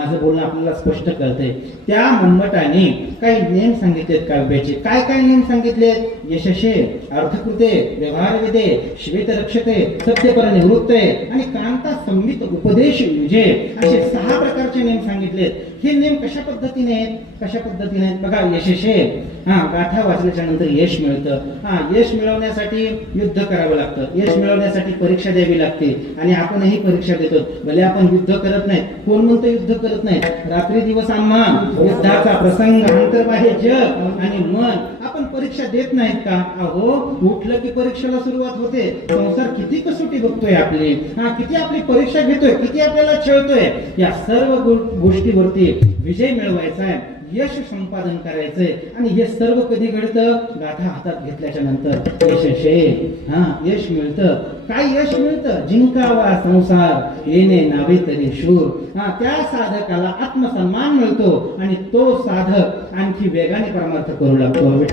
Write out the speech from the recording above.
माझं बोलणं आपल्याला स्पष्ट कळतंय त्या मन्मटाने काही नियम सांगितलेत काव्याचे काय काय नियम सांगितलेत? यशसे अर्थकृते व्यवहारविदे श्वेतरक्षते सत्यपर निवृत्ते आणि कांता संमित उपदेश युजे असे सहा प्रकारचे नेम सांगितलेत हे नेम कशा पद्धतीने आहेत? कशा पद्धतीने आहेत? बघा यशशे. हा गाथा वाचल्याच्या नंतर यश मिळतं. हा यश मिळवण्यासाठी युद्ध करावं लागतं. यश मिळवण्यासाठी परीक्षा द्यावी लागते. आणि आपणही परीक्षा देतो. भले आपण युद्ध करत नाही कोण म्हणतो युद्ध करत नाही रात्री दिवस आम्हा युद्धाचा प्रसंग अंतर्बाह्य जग आणि मन आपण परीक्षा देत नाहीत का? अहो उठलं की परीक्षेला सुरुवात होते. संसार किती कसोटी बघतोय आपली. हा किती आपली परीक्षा घेतोय किती आपल्याला छळतोय. या सर्व गोष्टीवरती विजय मिळवायचा आहे यश संपादन करायचंय. आणि हे सर्व कधी घडतं? गाथा हातात घेतल्याच्या नंतर. यश हा यश मिळतं. काय यश मिळतं? जिंकावा संसार. येणे नावे तरी शूर. हा त्या साधकाला आत्मसन्मान मिळतो. आणि तो साधक आणखी वेगाने परमार्थ करू लागतो.